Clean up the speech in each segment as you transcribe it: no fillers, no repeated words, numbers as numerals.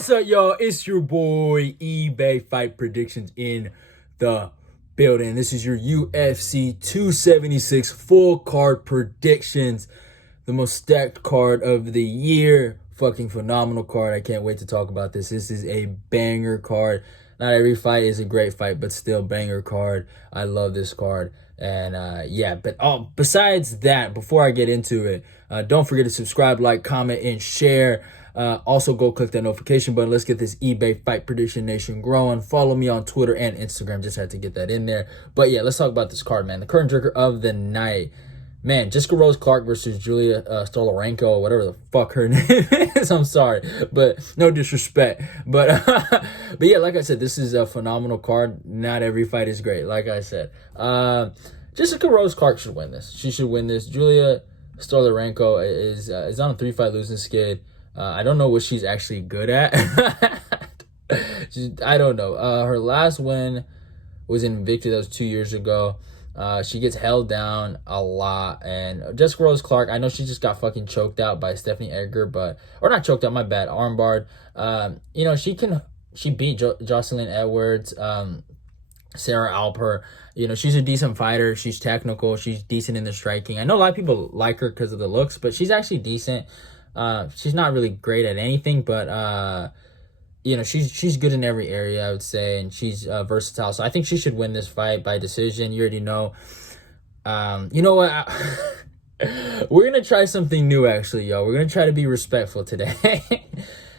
What's up, y'all? It's your boy eBay Fight Predictions in the building. This is your UFC 276 full card predictions. The most stacked card of the year. Fucking phenomenal card. I can't wait to talk about this. This is a banger card. Not every fight is a great fight, but still banger card. I love this card. And besides that, before I get into it, don't forget to subscribe, like, comment, and share. Also, go click that notification button. Let's get this eBay Fight Prediction Nation growing. Follow me on Twitter and Instagram. Just had to get that in there. But yeah, let's talk about this card, man. The current drinker of the night. Man, Jessica Rose Clark versus Julia Stolarenko, whatever the fuck her name is. I'm sorry, but no disrespect. But yeah, like I said, this is a phenomenal card. Not every fight is great, like I said. Jessica Rose Clark should win this. She should win this. Julia Stolarenko is on a 3-fight losing skid. I don't know what she's actually good at. I don't know. Her last win was in Invicta. That was 2 years ago. She gets held down a lot. And Jessica Rose Clark, I know she just got fucking choked out by Stephanie Edgar, or not choked out, my bad, armbarred. She beat Jocelyn Edwards, Sarah Alper. She's a decent fighter. She's technical. She's decent in the striking. I know a lot of people like her because of the looks, but she's actually decent. She's not really great at anything, but she's good in every area, I would say, and she's versatile. So I think she should win this fight by decision. You already know. You know what? We're gonna try something new, actually, y'all. We're gonna try to be respectful today.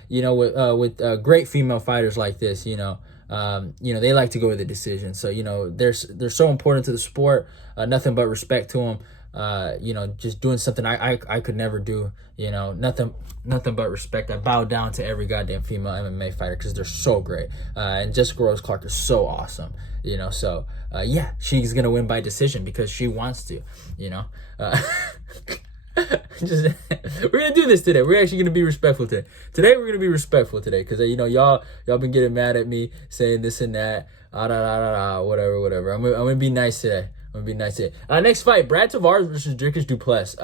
With great female fighters like this, they like to go with the decision. So they're so important to the sport. Nothing but respect to them. Just doing something I could never do. Nothing but respect. I bow down to every goddamn female MMA fighter because they're so great. And Jessica Rose Clark is so awesome. So she's gonna win by decision because she wants to. We're gonna do this today. We're actually gonna be respectful today. We're gonna be respectful today because y'all been getting mad at me saying this and that. Whatever. I'm gonna be nice today. Next fight, Brad Tavares versus Dricus du Plessis.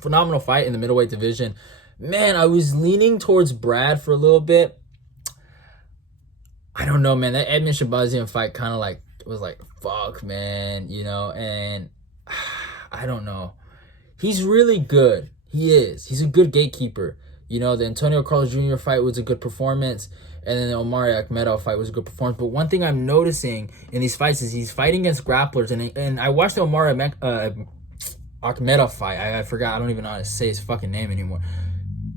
Phenomenal fight in the middleweight division. Man, I was leaning towards Brad for a little bit. I don't know, man. That Edmund Shabazian fight kind of was fuck, man. And I don't know. He's really good. He is. He's a good gatekeeper. The Antonio Carlos Jr. fight was a good performance. And then the Omari Akhmedov fight was a good performance. But one thing I'm noticing in these fights is he's fighting against grapplers. And I watched the Omari Akhmedov fight. I forgot. I don't even know how to say his fucking name anymore.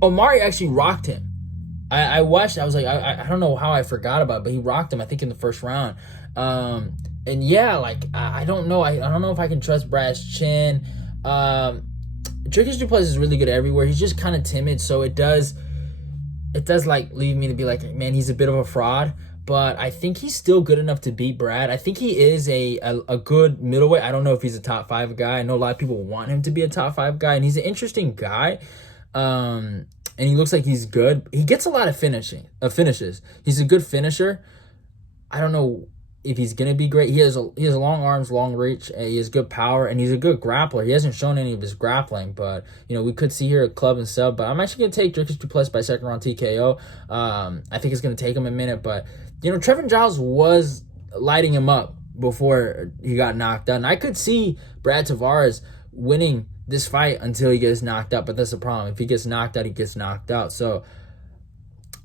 Omari actually rocked him. I watched. I was like, I don't know how I forgot about it, but he rocked him, I think, in the first round. I don't know. I don't know if I can trust Brad's chin. Dricus du Plessis is really good everywhere. He's just kind of timid, so it does leave me to be like, man, he's a bit of a fraud, but I think he's still good enough to beat Brad. I think he is a good middleweight. I don't know if he's a top 5 guy. I know a lot of people want him to be a top 5 guy, and he's an interesting guy. And he looks like he's good. He gets a lot of finishes. He's a good finisher. I don't know if he's gonna be great. He has long arms, long reach, and he has good power, and he's a good grappler. He hasn't shown any of his grappling, but we could see here a club and sub. But I'm actually gonna take Dricus du Plessis by second round TKO. I think it's gonna take him a minute, but Trevin Giles was lighting him up before he got knocked out, and I could see Brad Tavares winning this fight until he gets knocked out. But that's the problem. If he gets knocked out, he gets knocked out. So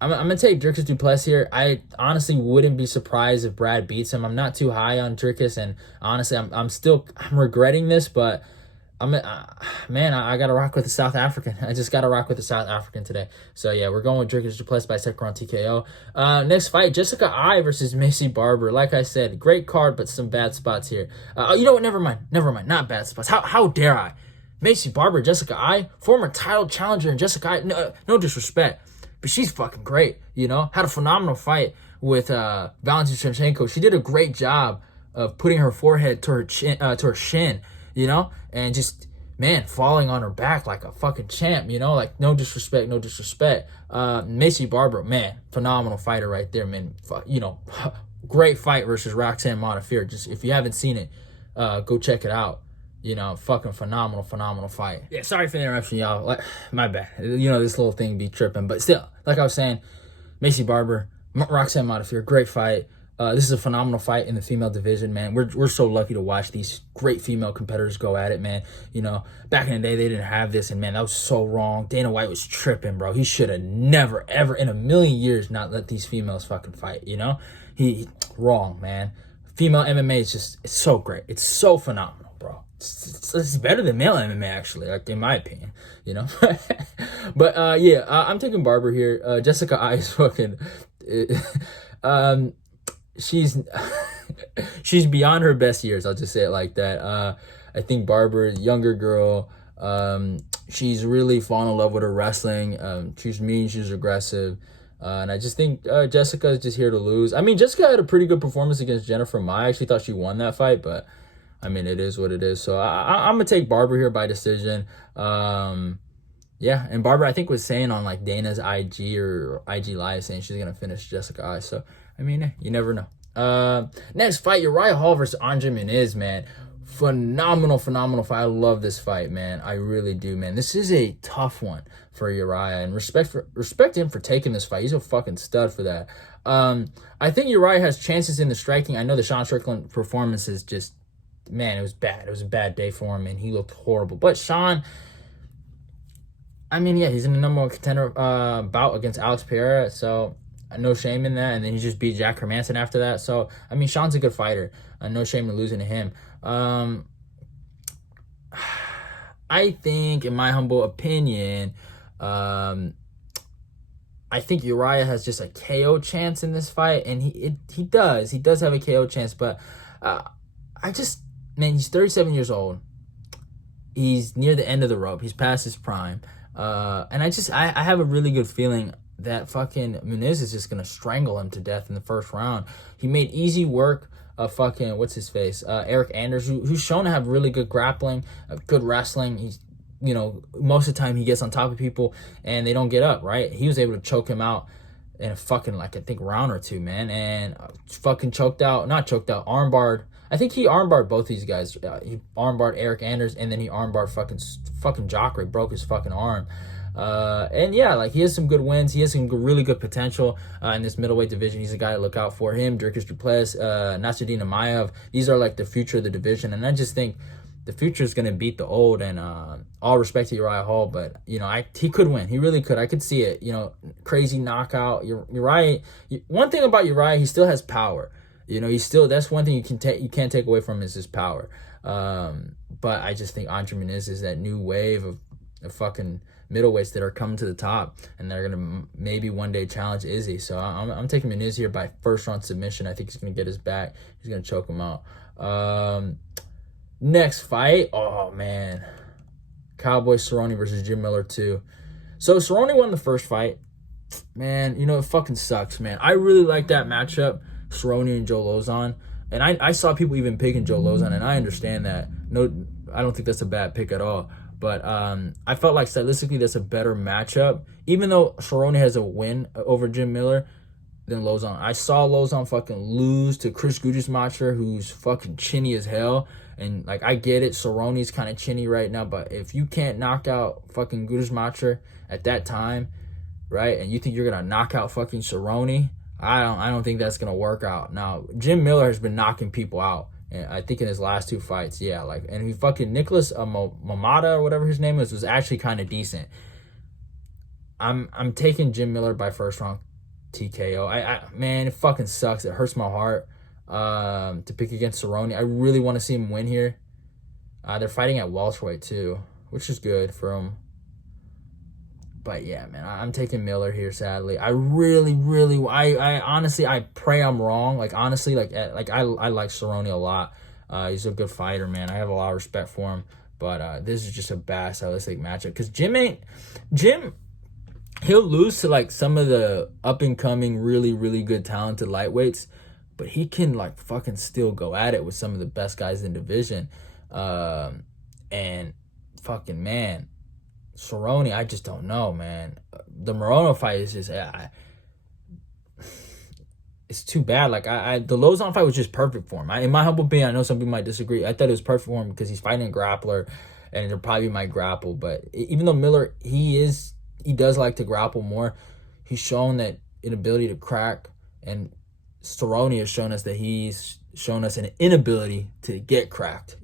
I'm going to take Dricus du Plessis here. I honestly wouldn't be surprised if Brad beats him. I'm not too high on Dricus, and honestly, I'm regretting this, but I got to rock with the South African. I just got to rock with the South African today. So, yeah, we're going with Dricus du Plessis by second round TKO. Next fight, Jessica I versus Maycee Barber. Like I said, great card, but some bad spots here. You know what? Never mind. Not bad spots. How dare I? Maycee Barber, Jessica I, former title challenger, and Jessica I, no disrespect. But she's fucking great, Had a phenomenal fight with Valentina Shevchenko. She did a great job of putting her forehead to her shin, and just, man, falling on her back like a fucking champ, no disrespect. Maycee Barber, man, phenomenal fighter right there, man. Great fight versus Roxanne Modafferi. Just if you haven't seen it, go check it out. You know, fucking phenomenal fight. Yeah, sorry for the interruption, y'all. Like, my bad. You know, this little thing be tripping. But still, like I was saying, Maycee Barber, Roxanne Modafferi, great fight. This is a phenomenal fight in the female division, man. We're so lucky to watch these great female competitors go at it, man. You know, back in the day, they didn't have this, and man, that was so wrong. Dana White was tripping, bro. He should have never, ever in a million years not let these females fucking fight, you know? He wrong, man. Female MMA is just, it's so great. It's so phenomenal, bro. It's better than male MMA, actually, like, in my opinion, you know? But, yeah, I'm taking Barber here. Jessica I is fucking... she's she's beyond her best years. I'll just say it like that. I think Barber, younger girl, she's really fallen in love with her wrestling. She's mean, she's aggressive, and I just think Jessica is just here to lose. I mean, Jessica had a pretty good performance against Jennifer Maia. I actually thought she won that fight, but I mean, it is what it is. So I'm gonna take Barber here by decision. Yeah, and Barber, I think, was saying on like Dana's IG or IG Live saying she's gonna finish Jessica I. So I mean, you never know. Next fight, Uriah Hall versus André Muniz, man. Phenomenal fight. I love this fight, man. I really do, man. This is a tough one for Uriah, and respect him for taking this fight. He's a fucking stud for that. I think Uriah has chances in the striking. I know the Sean Strickland performance is just, man, it was bad. It was a bad day for him, and he looked horrible. But Sean, I mean, yeah, he's in the number one contender bout against Alex Pereira, so no shame in that. And then he just beat Jack Hermanson after that. So, I mean, Sean's a good fighter. No shame in losing to him. I think, in my humble opinion, I think Uriah has just a KO chance in this fight, and he does have a KO chance. But man, he's 37 years old. He's near the end of the rope. He's past his prime. And I have a really good feeling that fucking Muniz is just going to strangle him to death in the first round. He made easy work of fucking, what's his face? Eric Anders, who's shown to have really good grappling, good wrestling. He's, you know, most of the time he gets on top of people and they don't get up, right? He was able to choke him out in a fucking, like, I think, round or two, man. And fucking armbarred. I think he armbarred both these guys. He armbarred Eric Anders, and then he armbarred fucking Jacare, broke his fucking arm. And yeah, like, he has some good wins. He has some really good potential in this middleweight division. He's a guy to look out for. Him, Dricus du Plessis, Nasruddin Amaev. These are like the future of the division. And I just think the future is going to beat the old. And all respect to Uriah Hall, but, you know, he could win. He really could. I could see it. You know, crazy knockout. Uriah. One thing about Uriah, he still has power. You know, that's one thing you can't take away from him is his power. But I just think André Muniz is that new wave of fucking middleweights that are coming to the top, and they're gonna maybe one day challenge Izzy. So I'm taking Muniz here by first round submission. I think he's gonna get his back. He's gonna choke him out. Next fight, oh man, Cowboy Cerrone versus Jim Miller 2. So Cerrone won the first fight. Man, you know, it fucking sucks, man. I really like that matchup, Cerrone and Joe Lozon. And I saw people even picking Joe Lozon, and I understand that. No, I don't think that's a bad pick at all. But I felt like stylistically that's a better matchup. Even though Cerrone has a win over Jim Miller than Lozon. I saw Lozon fucking lose to Chris Gudismacher, who's fucking chinny as hell. And, like, I get it, Cerrone's kind of chinny right now. But if you can't knock out fucking Gudismacher at that time, right, and you think you're going to knock out fucking Cerrone, I don't think that's going to work out. Now, Jim Miller has been knocking people out. And I think in his last two fights, yeah, like, and he fucking Nicholas Mamada or whatever his name was actually kind of decent. I'm taking Jim Miller by first round TKO. Man, it fucking sucks. It hurts my heart to pick against Cerrone. I really want to see him win here. They're fighting at welterweight too, which is good for him. But yeah, man, I'm taking Miller here, sadly. I honestly, I pray I'm wrong. Like, honestly, like I like Cerrone a lot. He's a good fighter, man. I have a lot of respect for him. But this is just a bad stylistic matchup. Because Jim, he'll lose to, like, some of the up-and-coming, really, really good, talented lightweights. But he can, like, fucking still go at it with some of the best guys in the division. And fucking, man, Cerrone, I just don't know, man. The Morono fight is just, it's too bad. Like the Lozon fight was just perfect for him. In my humble opinion, I know some people might disagree. I thought it was perfect for him because he's fighting a grappler, and it'll probably might grapple. But even though Miller, he does like to grapple more. He's shown that inability to crack, and Cerrone has shown us that he's shown us an inability to get cracked,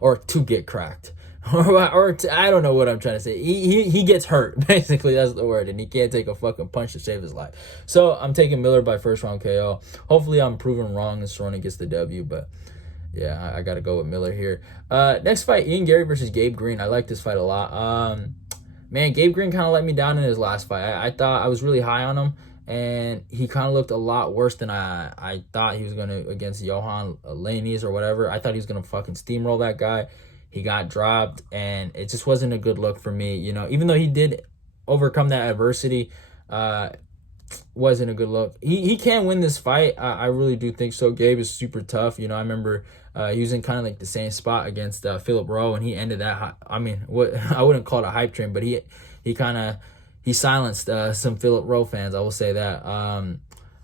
or to get cracked. I don't know what I'm trying to say. He gets hurt, basically. That's the word, and he can't take a fucking punch to save his life. So I'm taking Miller by first round KO. Hopefully I'm proven wrong and Cerrone gets the W, but yeah, I got to go with Miller here. Next fight, Garry versus Gabe Green. I like this fight a lot. Man, Gabe Green kind of let me down in his last fight. I thought I was really high on him, and he kind of looked a lot worse than I thought he was going to against Johan Lanies or whatever. I thought he was going to fucking steamroll that guy. He got dropped, and it just wasn't a good look for me. Even though he did overcome that adversity, wasn't a good look. He can win this fight. I really do think so. Gabe is super tough. I remember he was in kind of like the same spot against Philip Rowe, and he ended that. I wouldn't call it a hype train, but he silenced some Philip Rowe fans. I will say that.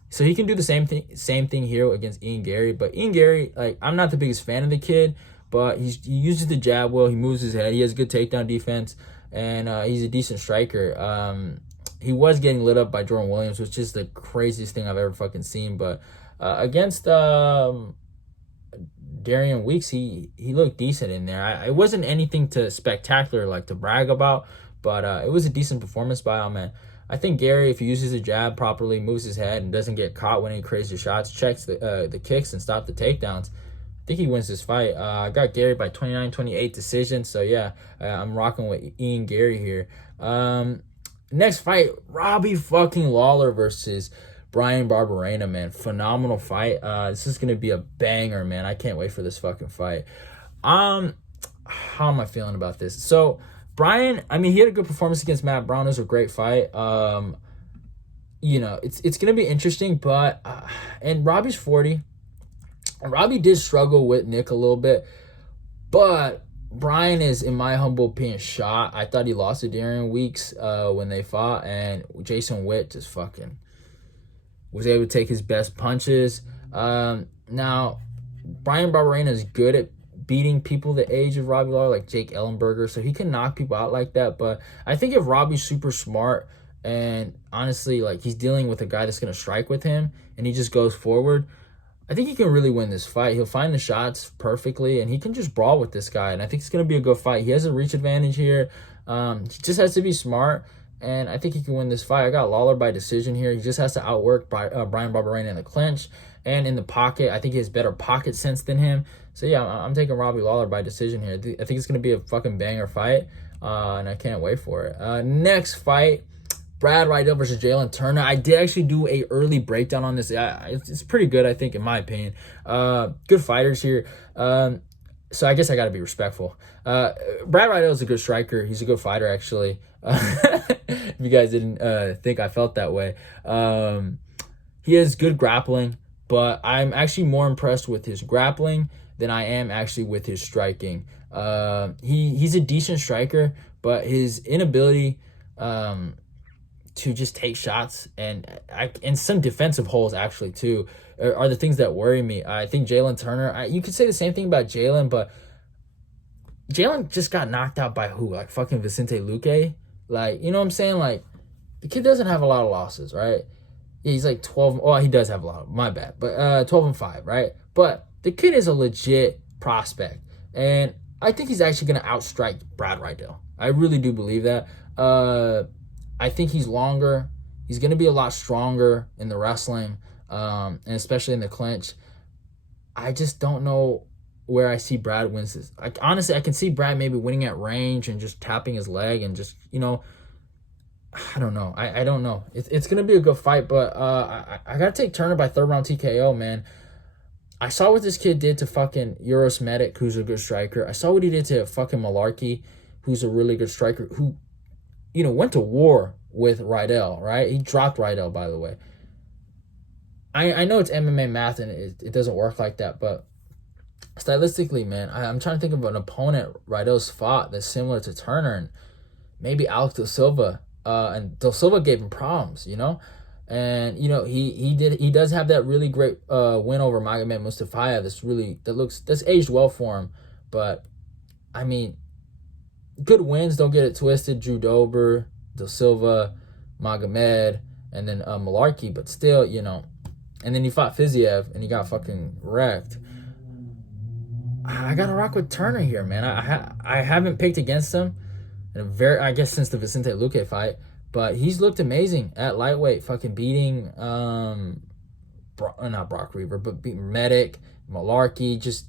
So he can do the same thing here against Garry. But Garry, like, I'm not the biggest fan of the kid, but he uses the jab well. He moves his head. He has good takedown defense, and he's a decent striker. He was getting lit up by Jordan Williams, which is the craziest thing I've ever fucking seen. But against Darian Weeks, he looked decent in there. It wasn't anything spectacular like to brag about, but it was a decent performance by him, man. I think Garry, if he uses the jab properly, moves his head, and doesn't get caught when he crazy shots, checks the kicks and stop the takedowns, I think he wins this fight. I got Garry by 29-28 decision. So yeah, I'm rocking with Garry here. Next fight, Robbie fucking Lawler versus Bryan Barberena, man. Phenomenal fight. This is gonna be a banger, man. I can't wait for this fucking fight. How am I feeling about this? So Bryan, he had a good performance against Matt Brown. It was a great fight. It's gonna be interesting, but and Robbie's 40. Robbie did struggle with Nick a little bit, but Bryan is, in my humble opinion, shot. I thought he lost to Darian Weeks when they fought, and Jason Witt just fucking was able to take his best punches. Now, Bryan Barberena is good at beating people the age of Robbie Lawler, like Jake Ellenberger, so he can knock people out like that. But I think if Robbie's super smart, and honestly, like, he's dealing with a guy that's going to strike with him, and he just goes forward, I think he can really win this fight. He'll find the shots perfectly, and he can just brawl with this guy. And I think it's going to be a good fight. He has a reach advantage here. He just has to be smart, and I think he can win this fight. I got Lawler by decision here. He just has to outwork Bryan Barberena in the clinch and in the pocket. I think he has better pocket sense than him. So yeah, I'm taking Robbie Lawler by decision here. I think it's going to be a fucking banger fight, and I can't wait for it. Next fight, Brad Riddell versus Jalen Turner. I did actually do a early breakdown on this. It's pretty good, I think, in my opinion. Good fighters here. So I guess I got to be respectful. Brad Riddell is a good striker. He's a good fighter, actually. If you guys didn't think I felt that way. He has good grappling, but I'm actually more impressed with his grappling than I am actually with his striking. He's a decent striker, but his inability to just take shots and some defensive holes actually too are the things that worry me. I think Jalen Turner, you could say the same thing about Jalen, but Jalen just got knocked out by who? Like fucking Vicente Luque? Like, you know what I'm saying? Like, the kid doesn't have a lot of losses, right? Yeah, he's like 12. Oh, he does have a lot. My bad. But 12-5, right? But the kid is a legit prospect, and I think he's actually going to outstrike Brad Riddell. I really do believe that. I think he's longer. He's going to be a lot stronger in the wrestling, and especially in the clinch. I just don't know where I see Brad wins this. Like, honestly, I can see Brad maybe winning at range and just tapping his leg and just, I don't know. I don't know. It's going to be a good fight, but I got to take Turner by third round TKO, man. I saw what this kid did to fucking Uros Medic, who's a good striker. I saw what he did to fucking Malarkey, who's a really good striker, who, went to war with Riddell, right? He dropped Riddell, by the way. I know it's MMA math and it doesn't work like that, but stylistically, man, I'm trying to think of an opponent Riddell's fought that's similar to Turner, and maybe Alex Da Silva. And Da Silva gave him problems, And he does have that really great win over Magomed Mustafa. That's aged well for him. But I mean, good wins, don't get it twisted. Drew Dober, Da Silva, Magomed, and then Malarkey. But still, and then he fought Fiziev and he got fucking wrecked. I gotta rock with Turner here, man. I haven't picked against him I guess since the Vicente Luque fight, but he's looked amazing at lightweight, fucking beating not Brock Reaver, but beating Medic, Malarkey. Just,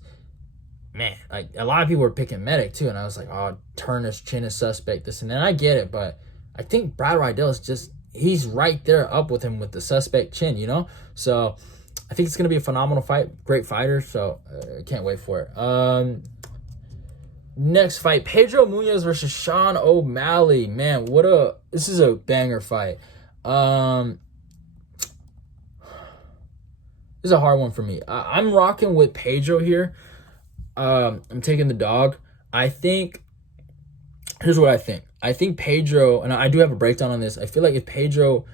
man, like, a lot of people were picking Medic too, and I was like, oh, Turner's chin is suspect, this and that. And I get it, but I think Brad Riddell is just, he's right there up with him with the suspect chin, So I think it's going to be a phenomenal fight. Great fighter, so I can't wait for it. Next fight, Pedro Munhoz versus Sean O'Malley. Man, this is a banger fight. This is a hard one for me. I'm rocking with Pedro here. I'm taking the dog. Here's what I think. I think Pedro, and I do have a breakdown on this. I feel like if Pedro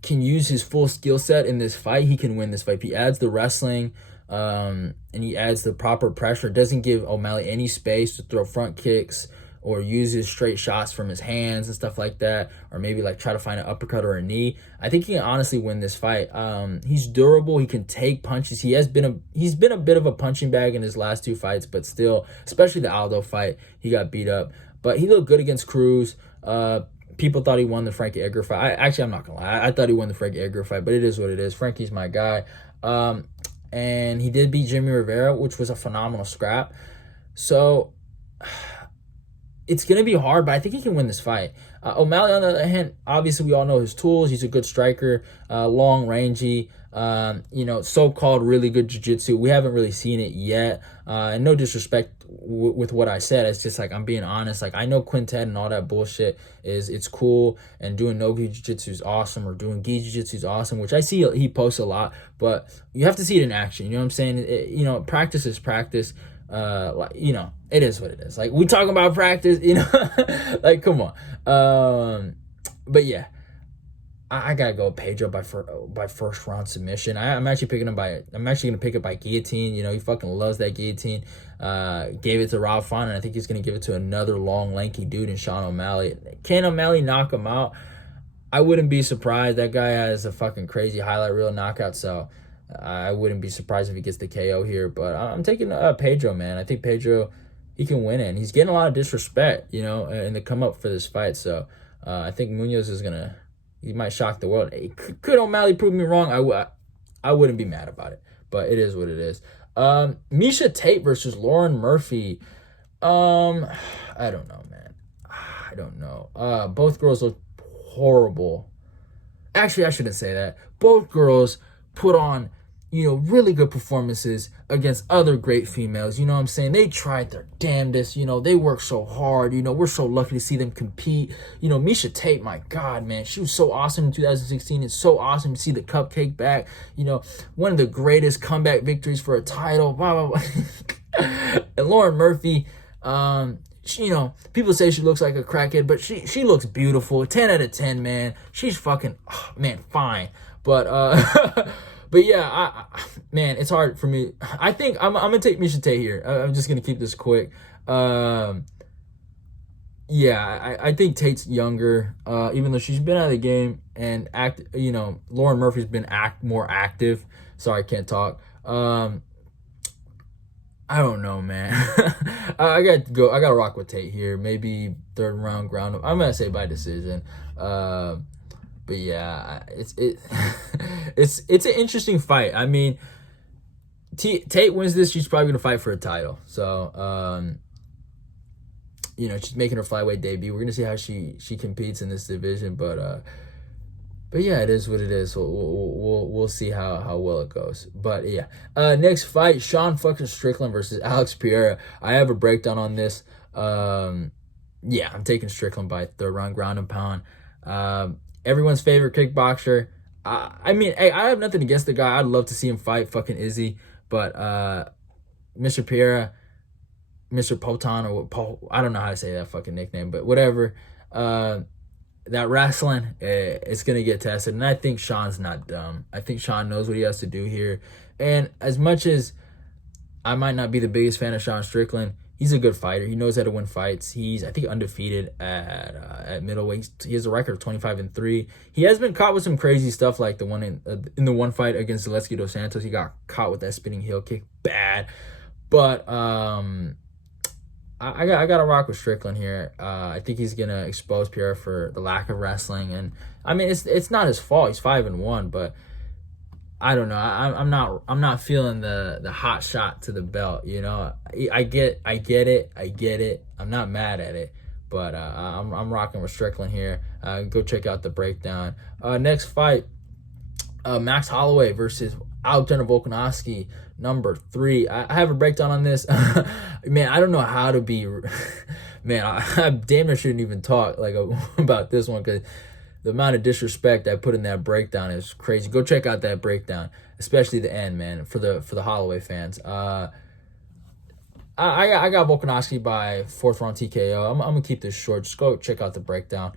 can use his full skill set in this fight, he can win this fight. If he adds the wrestling, and he adds the proper pressure, doesn't give O'Malley any space to throw front kicks or uses straight shots from his hands and stuff like that, or maybe like try to find an uppercut or a knee, I think he can honestly win this fight. He's durable. He can take punches. He's been a bit of a punching bag in his last two fights, but still, especially the Aldo fight, he got beat up. But he looked good against Cruz. People thought he won the Frankie Edgar fight. I'm not gonna lie. I thought he won the Frankie Edgar fight, but it is what it is. Frankie's my guy. And he did beat Jimmy Rivera, which was a phenomenal scrap. So it's going to be hard, but I think he can win this fight. O'Malley, on the other hand, obviously we all know his tools. He's a good striker, long, rangy, so-called really good jiu-jitsu. We haven't really seen it yet. And no disrespect with what I said. It's just like, I'm being honest. Like, I know Quintet and all that bullshit it's cool, and doing no-gi jiu-jitsu is awesome, or doing gi jiu-jitsu is awesome, which I see he posts a lot, but you have to see it in action. You know what I'm saying? Practice is practice. It is what it is. Like, we talking about practice, like, come on. But yeah, I gotta go Pedro by first round submission. I'm actually picking him I'm actually gonna pick it by guillotine. He fucking loves that guillotine. Gave it to Rob Font, and I think he's gonna give it to another long, lanky dude in Sean O'Malley. Can O'Malley knock him out? I wouldn't be surprised. That guy has a fucking crazy highlight reel knockout, so I wouldn't be surprised if he gets the KO here. But I'm taking Pedro, man. I think Pedro, he can win it. And he's getting a lot of disrespect, in the come up for this fight. So I think Munhoz he might shock the world. Hey, could O'Malley prove me wrong? I wouldn't be mad about it. But it is what it is. Miesha Tate versus Lauren Murphy. I don't know, man. I don't know. Both girls look horrible. Actually, I shouldn't say that. Both girls put on, really good performances against other great females. You know what I'm saying? They tried their damnedest. They worked so hard. We're so lucky to see them compete. Miesha Tate, my God, man, she was so awesome in 2016. It's so awesome to see the cupcake back. One of the greatest comeback victories for a title. Blah, blah, blah. And Lauren Murphy, people say she looks like a crackhead, but she looks beautiful. 10 out of 10, man. She's fucking, fine. But, but yeah, man, it's hard for me. I think I'm gonna take Miesha Tate here. I'm just gonna keep this quick. I think Tate's younger, even though she's been out of the game and Lauren Murphy's been more active. Sorry, I can't talk. I don't know, man. I gotta rock with Tate here. Maybe third round ground up. I'm gonna say by decision. But yeah, it's an interesting fight. I mean, Tate wins this, she's probably gonna fight for a title. So, she's making her flyweight debut. We're gonna see how she competes in this division. But yeah, it is what it is. So we'll see how well it goes. But yeah, next fight, Sean fucking Strickland versus Alex Pereira. I have a breakdown on this. I'm taking Strickland by third round ground and pound. Everyone's favorite kickboxer. I mean, hey, I have nothing against the guy. I'd love to see him fight fucking Izzy. But Mr. Pereira, Mr. Potan, or I don't know how to say that fucking nickname, but whatever. that wrestling, it's going to get tested. And I think Sean's not dumb. I think Sean knows what he has to do here. And as much as I might not be the biggest fan of Sean Strickland, he's a good fighter. He knows how to win fights. He's, I think, undefeated at middleweight. He has a record of 25-3. He has been caught with some crazy stuff, like the one in the one fight against Zaleski dos Santos. He got caught with that spinning heel kick, bad. But I got to rock with Strickland here. I think he's gonna expose Pereira for the lack of wrestling, and I mean it's not his fault. He's 5-1, but I don't know. I'm not feeling the hot shot to the belt. You know, I get it. I'm not mad at it, but I'm rocking with Strickland here. Go check out the breakdown. Next fight, Max Holloway versus Alexander Volkanovski, number 3. I have a breakdown on this. Man, I don't know how to be. Man, I damn near shouldn't even talk like about this one, because the amount of disrespect I put in that breakdown is crazy. Go check out that breakdown, especially the end, man, for the Holloway fans. I got Volkanovski by 4th round TKO. I'm gonna keep this short. Just go check out the breakdown.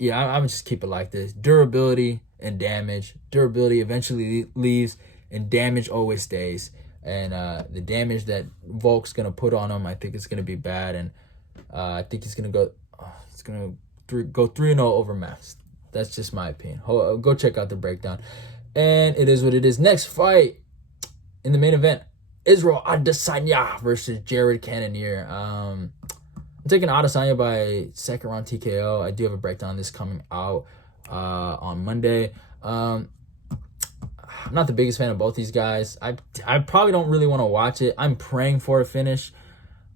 Yeah, I'm just keep it like this. Durability and damage. Durability eventually leaves, and damage always stays. And the damage that Volk's gonna put on him, I think it's gonna be bad. And I think he's gonna go. It's gonna go 3-0 over Max. That's just my opinion. Go check out the breakdown. And it is what it is. Next fight in the main event: Israel Adesanya versus Jared Cannonier. I'm taking Adesanya by 2nd round TKO. I do have a breakdown on this coming out on Monday. I'm not the biggest fan of both these guys. I probably don't really want to watch it. I'm praying for a finish.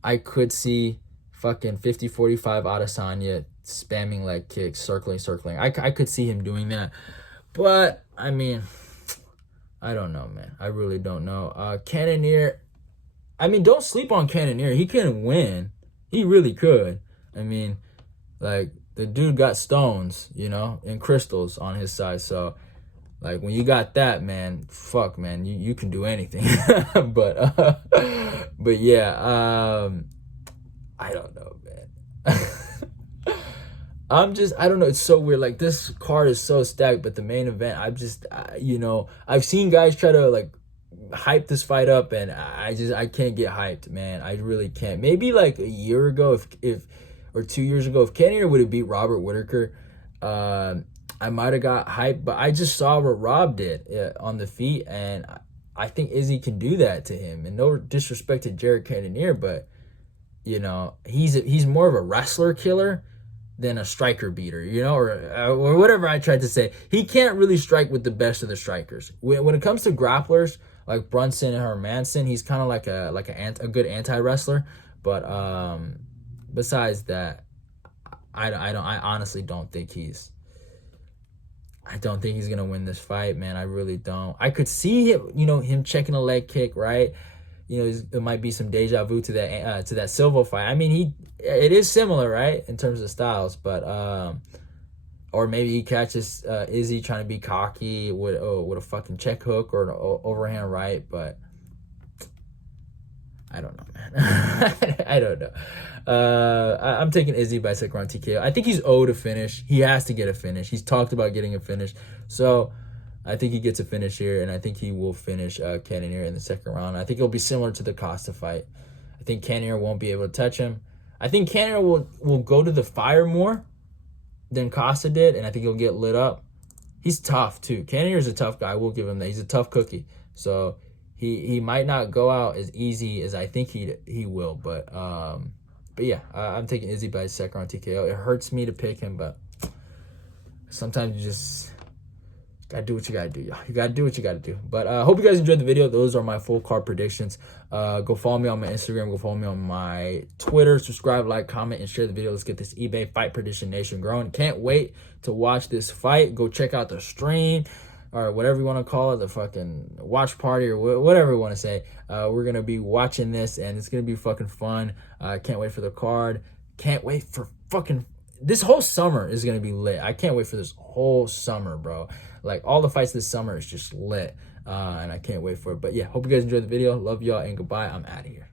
I could see fucking 50-45 Adesanya spamming leg kicks, circling. I could see him doing that. But, I mean, I don't know, man. I really don't know. Cannonier, I mean, don't sleep on Cannonier. He can win. He really could. I mean, like, the dude got stones, you know, and crystals on his side. So, like, when you got that, man, fuck, man, you can do anything. but yeah, I don't know, man. I don't know. It's so weird. Like, this card is so stacked, but the main event, you know, I've seen guys try to, like, hype this fight up, and I can't get hyped, man. I really can't. Maybe like a year ago, if or 2 years ago, if Cannonier would have beat Robert Whittaker, I might have got hyped. But I just saw what Rob did on the feet, and I think Izzy can do that to him. And no disrespect to Jared Cannonier, but you know, he's more of a wrestler killer than a striker beater, you know, or whatever I tried to say. He can't really strike with the best of the strikers. When it comes to grapplers like Brunson or Manson, he's kind of like a good anti-wrestler. But besides that, I honestly don't think he's gonna win this fight, man. I really don't. I could see him, you know, him checking a leg kick, right? You know, there might be some deja vu to that Silva fight. I mean, it is similar, right, in terms of styles, but or maybe he catches Izzy trying to be cocky with a fucking check hook or an overhand right, but I don't know, man. I don't know. I'm taking Izzy by 2nd round TKO. I think he's owed a finish. He has to get a finish. He's talked about getting a finish, so I think he gets a finish here, and I think he will finish Cannonier in the 2nd round. I think it'll be similar to the Costa fight. I think Cannonier won't be able to touch him. I think Cannonier will go to the fire more than Costa did, and I think he'll get lit up. He's tough, too. Cannonier's a tough guy. I will give him that. He's a tough cookie. So he might not go out as easy as I think he will. But yeah, I'm taking Izzy by 2nd round TKO. It hurts me to pick him, but sometimes you just gotta do what you gotta do, y'all. You gotta do what you gotta do. But I hope you guys enjoyed the video. Those are my full card predictions. Go follow me on my Instagram. Go follow me on my Twitter. Subscribe, like, comment, and share the video. Let's get this eBay Fight Prediction Nation growing. Can't wait to watch this fight. Go check out the stream or whatever you want to call it, the fucking watch party or whatever you want to say. We're gonna be watching this, and it's gonna be fucking fun. Can't wait for the card. Can't wait for fucking... This whole summer is going to be lit. I can't wait for this whole summer, bro. Like, all the fights this summer is just lit. And I can't wait for it. But, yeah, hope you guys enjoyed the video. Love y'all, and goodbye. I'm out of here.